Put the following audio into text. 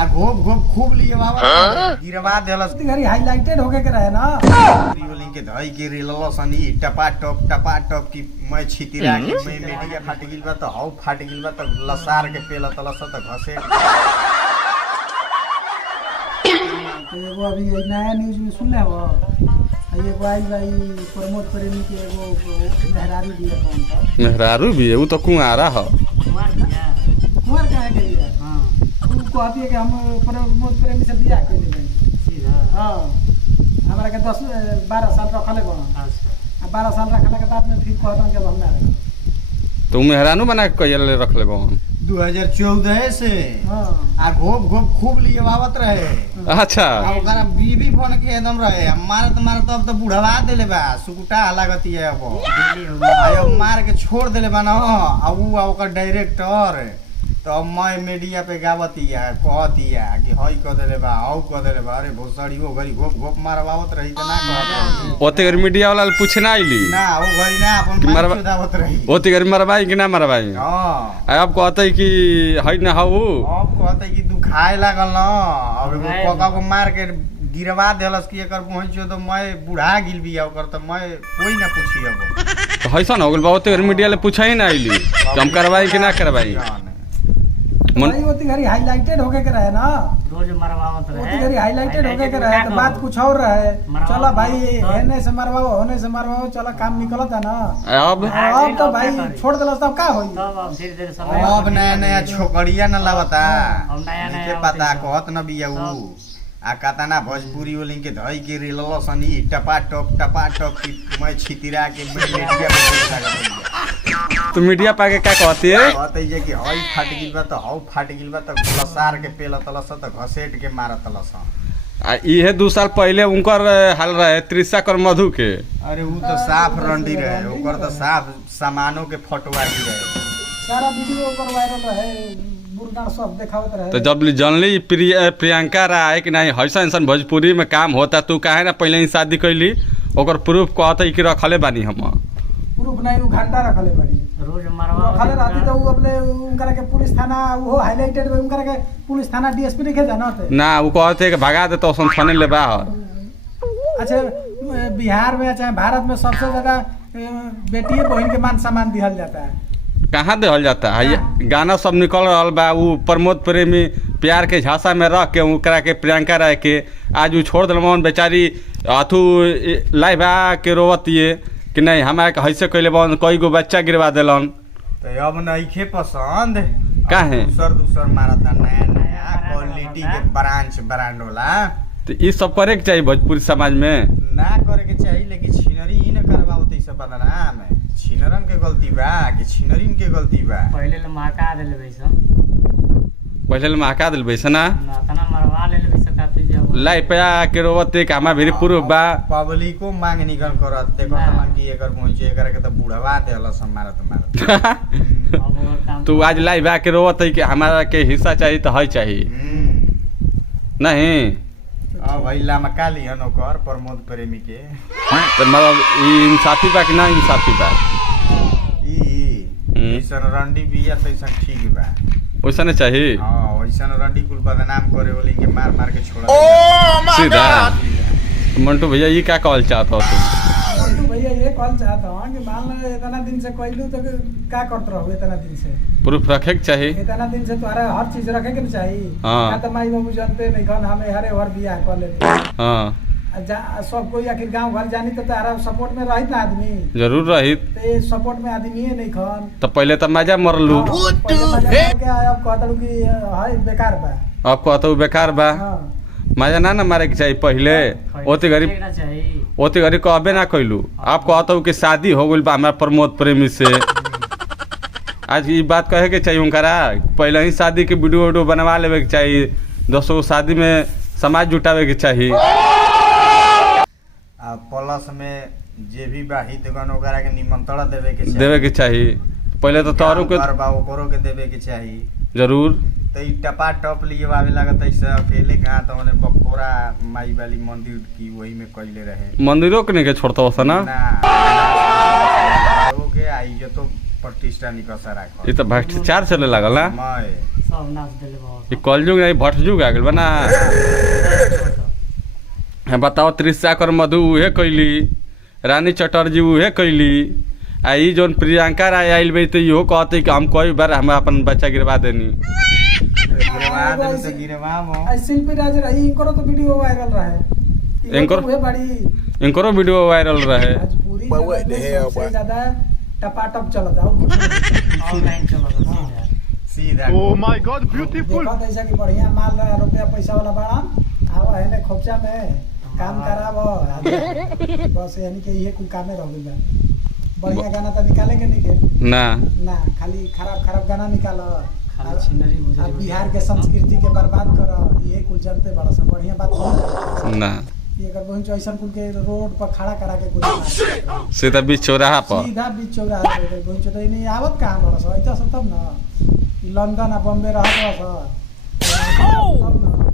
आ घोप घोप खूब लिए बाबा गिरवा देलस घरी हाईलाइटेड होके के रहे ना रियोलिंग के धई के रेललो सनी टपा टप की मैं छितिरा के मैं मीडिया फाट गिल बा तो हाउ फाट गिल बा तो लसार के पेला तलस तो घसे तो एगो अभी नया न्यूज में सुन ले वो एगो आई भाई प्रमोद प्रेमी के एगो मेहरारू दिया कौन था मेहरारू भी है वो तो कुंवारा है कुंवर का है के लिए हां उनको कहती है कि हम प्रमोद प्रेमी से बियाह कर लेबै सीधा हां हमरा के 10-12 साल रखले बा अच्छा 12 साल रखले के बाद में फिर कहता कि अब हम ना रख तो मेहरानू बना के कहिया ले रख ले बहन 2014 से हां आ घोप घोप खूब लिए बावत रहे अच्छा आ ओकरा बीबी बन के एकदम रहे मारत अब तो बुढ़वा देले बा सुकुटा लागती है अब आयो मार के छोड़ देले बा ना आ उ ओकर डायरेक्टर तो अब मैं मीडिया पे गावतिया कहतिया कि हई कह देले बा हौ कह देले बा अरे भोसड़ियो घरी घोप घोप मारवावत रही त ना कहत ओते घर मीडिया वाला पूछे ना आइली ना वो घरी ना अपन कि मार दावत रही ओते घर मरवाई कि ना मरवाई हां अब कहते कि हई ना हऊ अब कहते कि दुखाए लागल ना अब पका को मार के गिरवा देलस कि एकर पहुंचियो तो मैं बुढ़ा गिल बिया ओकर तो मैं कोई ना पूछी अब तो हैसा ना हो गेल बा ओते घर मीडिया ले पूछा ही ना आइली कि हम करवाई कि ना करवाई भाई ओती घरी हाईलाइटेड होके के रहे ना रोज मरवावत रहे ओती घरी हाईलाइटेड होके के रहे तो बात कुछ और रहे चलो भाई हेने से मरवाओ होने से मरवाओ चलो काम निकलता ना अब तो भाई छोड़ देलस तब का होई तब अब धीरे धीरे समय अब नया नया छोकरिया न लावता अब नया नया के पता कहत न बिया उ आ कतना भोजपुरी वाली के धई के रेललो सनी टपा टप की मैं छितिरा के मीडिया पे पैसा कर तो मीडिया पाके क्या कहती है कहते जे कि हई फाट गिल बा तो हौ फाट गिल बा तो लसार के पेला तलस तो घसेट के मारत तलस आ इहे 2 साल पहले उनकर हाल रहे त्रिशा कर मधु के अरे उ तो साफ रंडी रहे ओकर तो साफ सामानों के फटवा दी रहे सारा वीडियो ओकर वायरल रहे बुरगान सब दिखावत रहे तो जब जानली प्रियंका राय कि नहीं हैसा इंसान भोजपुरी में काम होता तू काहे ना पहले ही शादी कैली ओकर प्रूफ कहते कि रखले बानी हम प्रूफ नहीं उ घंटा रखले बड़ी रोज मरवावत रखले रहती तो उ अपने उनकरा के पुलिस थाना वो हाईलाइटेड में उनकरा के पुलिस थाना डीएसपी लिखे जानत ना वो कहते कि भगा दे तो सन थाने ले बाहर अच्छा बिहार में चाहे भारत में सबसे ज्यादा बेटी बहन के मान सम्मान दिहल जाता है कहाँ देहल जाता है गाना सब निकल रहा बा वो प्रमोद प्रेमी प्यार के झांसा में रख के उकरा के प्रियंका राय के आज वो छोड़ दिल मन बेचारी अथू लाइव के रोवतिए कि नहीं हमारे के हैसे कैले बन कई गो बच्चा गिरवा दिलन तो अब नइखे पसंद काहे दूसर मारता नया नया क्वालिटी के ब्रांड होला तो ये सब करे के चाहिए भोजपुरी समाज में ना करे के चाहिए लेकिन छिनरी ही न करवाओ तो सब बदनाम है छिनरन के गलती बा कि छिनरिन के गलती बा पहले ले महका देले वैसा पहले ले महका दिल वैसे ना तना मरवा लेले वैसा काफी जब लाई पे के रोवते कि हमारा भी प्रूफ बा पब्लिको मांग निकल करत देखो तमन की एकर पहुंचे एकर के तो बुढ़वा देला मारत अब और काम तू आज लाइव के रोवते कि हमारा के हिस्सा चाहिए तो है चाहिए नहीं अब भाई लमका लिहन ओकर प्रमोद प्रेमी के तो मतलब ई इंसाफी बा कि ना इंसाफी बा ई ऐसन रंडी बिया तैसन ठीक बा वैसा नहीं चाहिए हां वैसन रंडी कुल बदनाम करे वाली के मार के छोड़ सीधा मंटू भैया ये क्या कहल चाहता हो तुम तो भैया ये कॉल चाहता हूँ कि मान लो इतना दिन से कहलू तो क्या करते रहो इतना दिन से प्रूफ रखे के चाहिए इतना दिन से तुम्हारा हर चीज रखे के ना चाहिए हाँ। ना तो माई बाबू जानते नहीं कौन हमें हरे हर बियाह कर लेते हाँ सब कोई आखिर गांव घर जानी तो तारा सपोर्ट में रही ना आदमी जरूर रही तो सपोर्ट में आदमी है नहीं खन तो पहले तो मजा मरलू अब कहता कि हाय बेकार बा अब कहता हूँ बेकार बा हाँ मजा ना मारे के चाहिए पहले ओते गरीब लेना चाहिए ओते गरीब कहबे ना कैलू आप कहता हूँ कि शादी हो गई बा हमारा प्रमोद प्रेमी से आज ये बात कहे के चाहिए उनकरा पहले ही शादी के वीडियो बनवा लेवे के चाहिए दोस्तों शादी में समाज जुटावे के चाहिए आ प्लस में जे भी बा हितगण वगैरह के निमंत्रण देवे के चाहिए पहले तो तोरो के ओकरो के देवे के चाहिए जरूर तो ई टपा टप लिए आवे लागत ऐसे अकेले कहाँ तो उन्हें बखोरा माई वाली मंदिर की वही में कैले रहे मंदिरों के नहीं के छोड़ता हो ना के आई जो तो प्रतिष्ठा निकसा रख ये तो भ्रष्टाचार चले लागल ना मैं सब नाच देले बहुत ये कलयुग नहीं भटजुग आ गेल बा ना। बताओ त्रिशाकर मधु उहे कैली, रानी चटर्जी उहे कैली, आ ई जोन प्रियंका राय आइल बे तो इहो कहते कि हम कई बार हम अपन बच्चा गिरवा देनी। गिरवा देले तो गिरवामो। आई शिल्पी राज रही इनको तो वीडियो वायरल रहे। इनको- उहे बड़ी इनकरो वीडियो वायरल रहे। आज पूरी सबसे ज्यादा टपाटप चलता है और कुछ नहीं। ऑनलाइन चलो सीधा सीधा देखो तो ऐसा कि बढ़िया माल रहा रुपया पैसा वाला बड़ा आवा है ना खोपचा में काम करावो बस यानी कि ये कुल कामे रह गइल बा। बढ़िया गाना तो निकालेंगे नहीं के ना ना खाली खराब खराब गाना निकालो खाली छिनरी अब बुझे बिहार के संस्कृति के बर्बाद करो ये कुल जनते बड़ा सा बढ़िया बात नहीं। ना ये अगर बहुत ऐसा कुल के रोड पर खड़ा करा के कुल सीधा बीच चौराहा पर सीधा बीच चौराहा पे बहुत चौराहा नहीं आवत कहां बड़ा सा ऐसा सब तब ना लंदन आ बॉम्बे रहत बड़ा सा